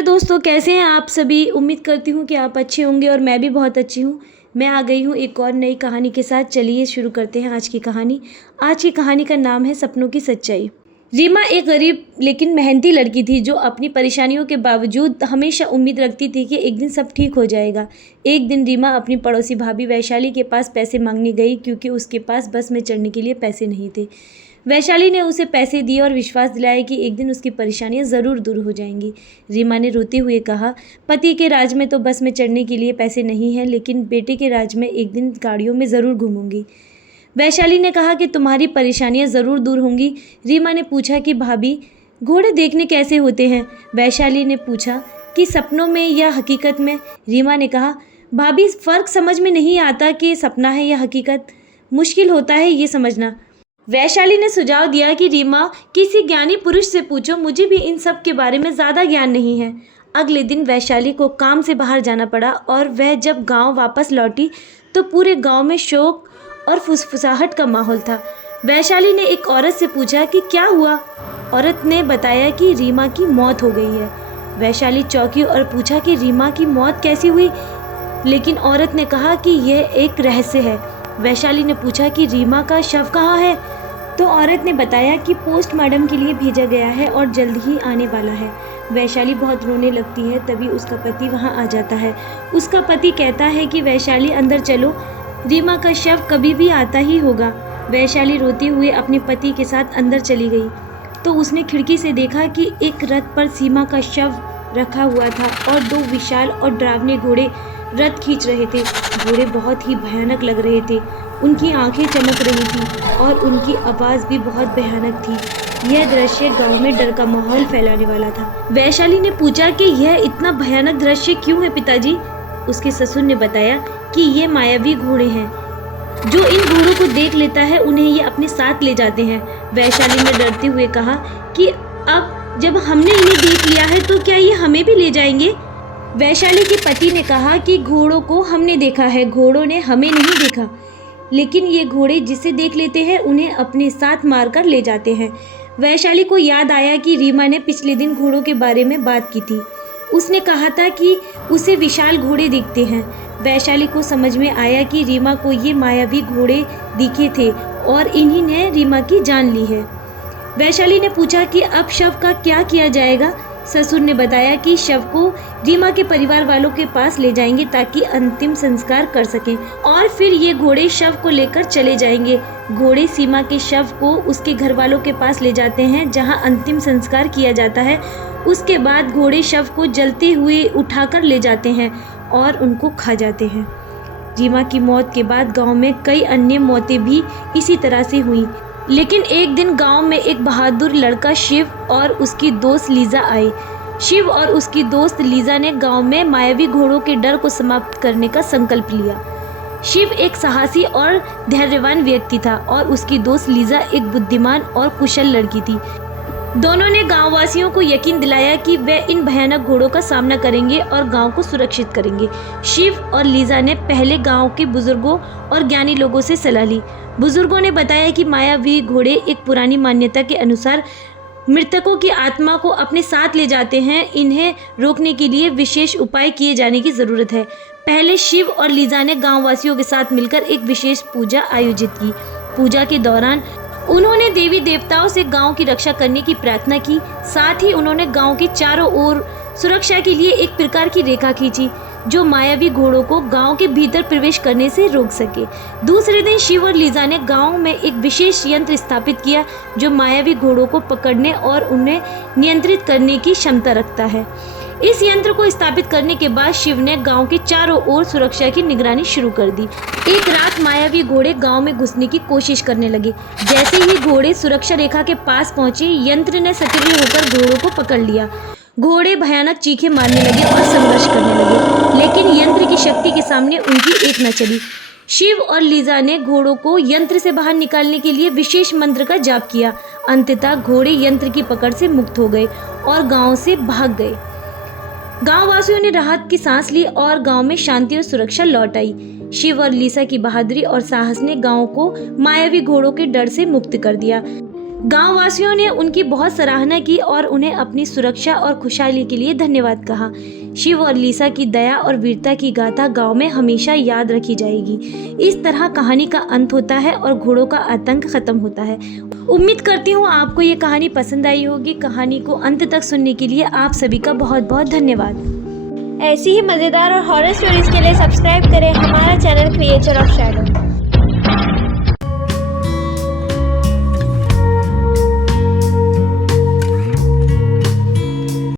Hello दोस्तों, कैसे हैं आप सभी। उम्मीद करती हूँ कि आप अच्छे होंगे और मैं भी बहुत अच्छी हूँ। मैं आ गई हूँ एक और नई कहानी के साथ। चलिए शुरू करते हैं आज की कहानी। आज की कहानी का नाम है सपनों की सच्चाई। रीमा एक गरीब लेकिन मेहनती लड़की थी जो अपनी परेशानियों के बावजूद हमेशा उम्मीद रखती थी कि एक दिन सब ठीक हो जाएगा। एक दिन रीमा अपनी पड़ोसी भाभी वैशाली के पास पैसे मांगने गई क्योंकि उसके पास बस में चढ़ने के लिए पैसे नहीं थे। वैशाली ने उसे पैसे दिए और विश्वास दिलाया कि एक दिन उसकी परेशानियां ज़रूर दूर हो जाएंगी। रीमा ने रोते हुए कहा, पति के राज में तो बस में चढ़ने के लिए पैसे नहीं हैं, लेकिन बेटे के राज में एक दिन गाड़ियों में ज़रूर घूमूंगी। वैशाली ने कहा कि तुम्हारी परेशानियां ज़रूर दूर होंगी। रीमा ने पूछा कि भाभी, घोड़े देखने कैसे होते हैं। वैशाली ने पूछा कि सपनों में या हकीकत में। रीमा ने कहा, भाभी फ़र्क समझ में नहीं आता कि सपना है या हकीकत। मुश्किल होता है ये समझना। वैशाली ने सुझाव दिया कि रीमा, किसी ज्ञानी पुरुष से पूछो, मुझे भी इन सब के बारे में ज़्यादा ज्ञान नहीं है। अगले दिन वैशाली को काम से बाहर जाना पड़ा और वह जब गांव वापस लौटी तो पूरे गांव में शोक और फुसफुसाहट का माहौल था। वैशाली ने एक औरत से पूछा कि क्या हुआ। औरत ने बताया कि रीमा की मौत हो गई है। वैशाली चौंकी और पूछा कि रीमा की मौत कैसी हुई, लेकिन औरत ने कहा कि यह एक रहस्य है। वैशाली ने पूछा कि रीमा का शव कहाँ है, तो औरत ने बताया कि पोस्टमार्टम के लिए भेजा गया है और जल्द ही आने वाला है। वैशाली बहुत रोने लगती है, तभी उसका पति वहां आ जाता है। उसका पति कहता है कि वैशाली अंदर चलो, रीमा का शव कभी भी आता ही होगा। वैशाली रोते हुए अपने पति के साथ अंदर चली गई तो उसने खिड़की से देखा कि एक रथ पर सीमा का शव रखा हुआ था और दो विशाल और डरावने घोड़े रथ खींच रहे थे। घोड़े बहुत ही भयानक लग रहे थे। उनकी आंखें चमक रही थी और उनकी आवाज़ भी बहुत भयानक थी। यह दृश्य गांव में डर का माहौल फैलाने वाला था। वैशाली ने पूछा कि यह इतना भयानक दृश्य क्यों है पिताजी। उसके ससुर ने बताया कि ये मायावी घोड़े हैं। जो इन घोड़ों को देख लेता है उन्हें ये अपने साथ ले जाते हैं। वैशाली ने डरते हुए कहा कि अब जब हमने इन्हें देख लिया है तो क्या ये हमें भी ले जाएंगे। वैशाली के पति ने कहा कि घोड़ों को हमने देखा है, घोड़ों ने हमें नहीं देखा, लेकिन ये घोड़े जिसे देख लेते हैं उन्हें अपने साथ मारकर ले जाते हैं। वैशाली को याद आया कि रीमा ने पिछले दिन घोड़ों के बारे में बात की थी। उसने कहा था कि उसे विशाल घोड़े दिखते हैं। वैशाली को समझ में आया कि रीमा को ये मायावी घोड़े दिखे थे और इन्हीं ने रीमा की जान ली है। वैशाली ने पूछा कि अब शव का क्या किया जाएगा। ससुर ने बताया कि शव को रीमा के परिवार वालों के पास ले जाएंगे ताकि अंतिम संस्कार कर सकें और फिर ये घोड़े शव को लेकर चले जाएंगे। घोड़े सीमा के शव को उसके घर वालों के पास ले जाते हैं जहां अंतिम संस्कार किया जाता है। उसके बाद घोड़े शव को जलते हुए उठाकर ले जाते हैं और उनको खा जाते हैं। रीमा की मौत के बाद गाँव में कई अन्य मौतें भी इसी तरह से हुई, लेकिन एक दिन गांव में एक बहादुर लड़का शिव और उसकी दोस्त लीजा आई। शिव और उसकी दोस्त लीजा ने गांव में मायावी घोड़ों के डर को समाप्त करने का संकल्प लिया। शिव एक साहसी और धैर्यवान व्यक्ति था और उसकी दोस्त लीजा एक बुद्धिमान और कुशल लड़की थी। दोनों ने गांववासियों को यकीन दिलाया कि वे इन भयानक घोड़ों का सामना करेंगे और गांव को सुरक्षित करेंगे। शिव और लीजा ने पहले गांव के बुजुर्गों और ज्ञानी लोगों से सलाह ली। बुजुर्गों ने बताया कि मायावी घोड़े एक पुरानी मान्यता के अनुसार मृतकों की आत्मा को अपने साथ ले जाते हैं। इन्हें रोकने के लिए विशेष उपाय किए जाने की ज़रूरत है। पहले शिव और लीजा ने गांववासियों के साथ मिलकर एक विशेष पूजा आयोजित की। पूजा के दौरान उन्होंने देवी देवताओं से गांव की रक्षा करने की प्रार्थना की। साथ ही उन्होंने गांव के चारों ओर सुरक्षा के लिए एक प्रकार की रेखा खींची जो मायावी घोड़ों को गांव के भीतर प्रवेश करने से रोक सके। दूसरे दिन शिव और लीजा ने गांव में एक विशेष यंत्र स्थापित किया जो मायावी घोड़ों को पकड़ने और उन्हें नियंत्रित करने की क्षमता रखता है। इस यंत्र को स्थापित करने के बाद शिव ने गांव के चारों ओर सुरक्षा की निगरानी शुरू कर दी। एक रात मायावी घोड़े गांव में घुसने की कोशिश करने लगे। जैसे ही घोड़े सुरक्षा रेखा के पास पहुंचे, यंत्र ने सक्रिय होकर घोड़ों को पकड़ लिया। घोड़े भयानक चीखें मारने लगे और संघर्ष करने लगे, लेकिन यंत्र की शक्ति के सामने उनकी एक न चली। शिव और लीजा ने घोड़ों को यंत्र से बाहर निकालने के लिए विशेष मंत्र का जाप किया। अंततः घोड़े यंत्र की पकड़ से मुक्त हो गए और गांव से भाग गए। गांववासियों ने राहत की सांस ली और गांव में शांति और सुरक्षा लौट आई। शिव और लीसा की बहादुरी और साहस ने गांव को मायावी घोड़ों के डर से मुक्त कर दिया। गांव वासियों ने उनकी बहुत सराहना की और उन्हें अपनी सुरक्षा और खुशहाली के लिए धन्यवाद कहा। शिव और लीसा की दया और वीरता की गाथा गांव में हमेशा याद रखी जाएगी। इस तरह कहानी का अंत होता है और घोड़ों का आतंक खत्म होता है। उम्मीद करती हूँ आपको ये कहानी पसंद आई होगी। कहानी को अंत तक सुनने के लिए आप सभी का बहुत बहुत धन्यवाद। ऐसी ही मज़ेदार और हॉरर स्टोरीज के लिए सब्सक्राइब करें हमारा चैनल क्रिएचर ऑफ शैडो।